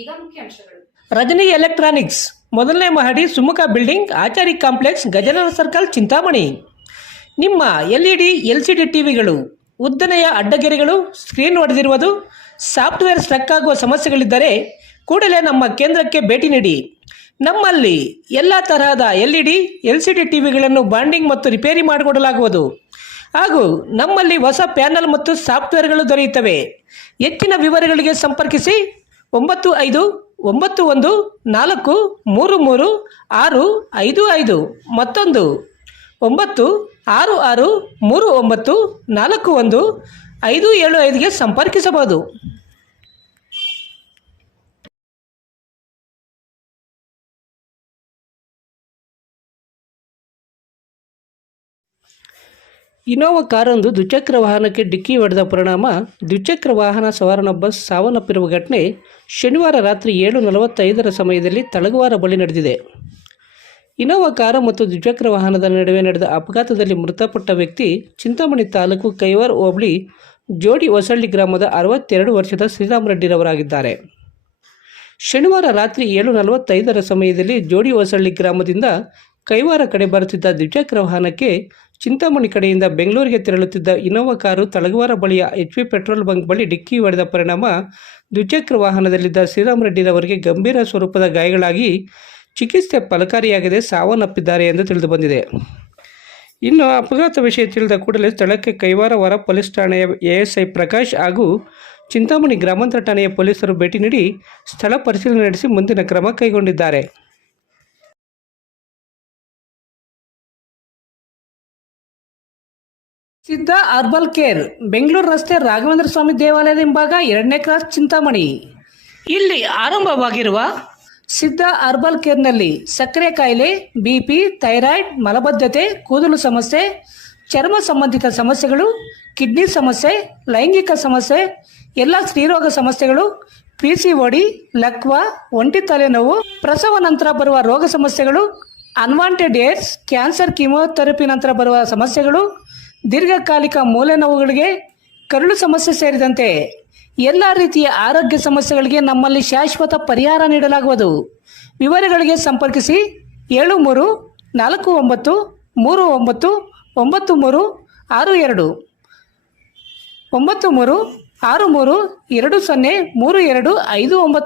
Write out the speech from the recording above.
ಈಗ ಮುಖ್ಯಾಂಶಗಳು. ರಜನಿ ಎಲೆಕ್ಟ್ರಾನಿಕ್ಸ್ ಮೊದಲನೇ ಮಹಡಿ Sumukha building Achari complex Gajanana circle Chintamani. ನಿಮ್ಮ ಎಲ್ಇಡಿ ಎಲ್ಸಿಡಿ ಟಿವಿಗಳು ಉದ್ದನೆಯ ಅಡ್ಡಗೆರೆಗಳು ಸ್ಕ್ರೀನ್ ಒಡೆದಿರುವುದು ಸಾಫ್ಟ್ವೇರ್ ಸ್ಟ್ರಕ್ ಆಗುವ ಸಮಸ್ಯೆಗಳಿದ್ದರೆ ಕೂಡಲೇ ನಮ್ಮ ಕೇಂದ್ರಕ್ಕೆ ಭೇಟಿ ನೀಡಿ. ನಮ್ಮಲ್ಲಿ ಎಲ್ಲ ತರಹದ ಎಲ್ಇಡಿ ಎಲ್ಸಿಡಿ ಟಿವಿಗಳನ್ನು ಬಾಂಡಿಂಗ್ ಮತ್ತು ರಿಪೇರಿ ಮಾಡಿಕೊಡಲಾಗುವುದು ಹಾಗೂ ನಮ್ಮಲ್ಲಿ ಹೊಸ ಪ್ಯಾನಲ್ ಮತ್ತು ಸಾಫ್ಟ್ವೇರ್ಗಳು ದೊರೆಯುತ್ತವೆ. ಹೆಚ್ಚಿನ ವಿವರಗಳಿಗೆ ಸಂಪರ್ಕಿಸಿ 9154336655 ಮತ್ತೊಂದು 9663941575ಗೆ ಸಂಪರ್ಕಿಸಬಹುದು. ಇನೋವಾ ಕಾರೊಂದು ದ್ವಿಚಕ್ರ ವಾಹನಕ್ಕೆ ಡಿಕ್ಕಿ ಹೊಡೆದ ಪರಿಣಾಮ ದ್ವಿಚಕ್ರ ವಾಹನ ಸವಾರನೊಬ್ಬ ಸಾವನ್ನಪ್ಪಿರುವ ಘಟನೆ ಶನಿವಾರ ರಾತ್ರಿ 7:45 ಸಮಯದಲ್ಲಿ ತಳಗವಾರ ಬಳಿ ನಡೆದಿದೆ. ಇನೋವಾ ಕಾರು ಮತ್ತು ದ್ವಿಚಕ್ರ ವಾಹನದ ನಡುವೆ ನಡೆದ ಅಪಘಾತದಲ್ಲಿ ಮೃತಪಟ್ಟ ವ್ಯಕ್ತಿ ಚಿಂತಾಮಣಿ ತಾಲೂಕು ಕೈವಾರ ಹೋಬಳಿ ಜೋಡಿ ಹೊಸಳ್ಳಿ ಗ್ರಾಮದ 62 ವರ್ಷದ ಶ್ರೀರಾಮ್ ರೆಡ್ಡಿರವರಾಗಿದ್ದಾರೆ. ಶನಿವಾರ ರಾತ್ರಿ 7:45 ಸಮಯದಲ್ಲಿ ಜೋಡಿ ಹೊಸಳ್ಳಿ ಗ್ರಾಮದಿಂದ ಕೈವಾರ ಕಡೆ ಬರುತ್ತಿದ್ದ ದ್ವಿಚಕ್ರ ವಾಹನಕ್ಕೆ ಚಿಂತಾಮಣಿ ಕಡೆಯಿಂದ ಬೆಂಗಳೂರಿಗೆ ತೆರಳುತ್ತಿದ್ದ ಇನೋವಾ ಕಾರು ತಳಗವಾರ ಬಳಿಯ HP ಪೆಟ್ರೋಲ್ ಬಂಕ್ ಬಳಿ ಡಿಕ್ಕಿ ಹೊಡೆದ ಪರಿಣಾಮ ದ್ವಿಚಕ್ರ ವಾಹನದಲ್ಲಿದ್ದ ಶ್ರೀರಾಮ್ ರೆಡ್ಡಿರವರಿಗೆ ಗಂಭೀರ ಸ್ವರೂಪದ ಗಾಯಗಳಾಗಿ ಚಿಕಿತ್ಸೆ ಫಲಕಾರಿಯಾಗದೆ ಸಾವನ್ನಪ್ಪಿದ್ದಾರೆ ಎಂದು ತಿಳಿದುಬಂದಿದೆ. ಇನ್ನು ಅಪಘಾತ ವಿಷಯ ತಿಳಿದ ಕೂಡಲೇ ಸ್ಥಳಕ್ಕೆ ಕೈವಾರ ಹೊರ ಪೊಲೀಸ್ ಠಾಣೆಯ ASI ಪ್ರಕಾಶ್ ಹಾಗೂ ಚಿಂತಾಮಣಿ ಗ್ರಾಮಾಂತರ ಠಾಣೆಯ ಪೊಲೀಸರು ಭೇಟಿ ನೀಡಿ ಸ್ಥಳ ಪರಿಶೀಲನೆ ನಡೆಸಿ ಮುಂದಿನ ಕ್ರಮ ಕೈಗೊಂಡಿದ್ದಾರೆ. ಸಿದ್ಧ ಹರ್ಬಲ್ ಕೇರ್ ಬೆಂಗಳೂರು ರಸ್ತೆ ರಾಘವೇಂದ್ರ ಸ್ವಾಮಿ ದೇವಾಲಯದ ಹಿಂಭಾಗ 2ನೇ ಕ್ರಾಸ್ ಚಿಂತಾಮಣಿ. ಇಲ್ಲಿ ಆರಂಭವಾಗಿರುವ ಸಿದ್ಧ ಹರ್ಬಲ್ ಕೇರ್ನಲ್ಲಿ ಸಕ್ಕರೆ ಕಾಯಿಲೆ, BP, ಥೈರಾಯ್ಡ್, ಮಲಬದ್ಧತೆ, ಕೂದಲು ಸಮಸ್ಯೆ, ಚರ್ಮ ಸಂಬಂಧಿತ ಸಮಸ್ಯೆಗಳು, ಕಿಡ್ನಿ ಸಮಸ್ಯೆ, ಲೈಂಗಿಕ ಸಮಸ್ಯೆ, ಎಲ್ಲ ಸ್ತ್ರೀರೋಗ ಸಮಸ್ಯೆಗಳು, PCOD, ಲಕ್ವಾ, ಒಂಟಿ ತಲೆನೋವು, ಪ್ರಸವ ನಂತರ ಬರುವ ರೋಗ ಸಮಸ್ಯೆಗಳು, ಅನ್ವಾಂಟೆಡ್ ಏಡ್ಸ್, ಕ್ಯಾನ್ಸರ್, ಕೀಮೋಥೆರಪಿ ನಂತರ ಬರುವ ಸಮಸ್ಯೆಗಳು, ದೀರ್ಘಕಾಲಿಕ ಮೂಳೆ ನೋವುಗಳಿಗೆ, ಕರುಳು ಸಮಸ್ಯೆ ಸೇರಿದಂತೆ ಎಲ್ಲ ರೀತಿಯ ಆರೋಗ್ಯ ಸಮಸ್ಯೆಗಳಿಗೆ ನಮ್ಮಲ್ಲಿ ಶಾಶ್ವತ ಪರಿಹಾರ ನೀಡಲಾಗುವುದು. ವಿವರಗಳಿಗೆ ಸಂಪರ್ಕಿಸಿ 7349399362 9363203259.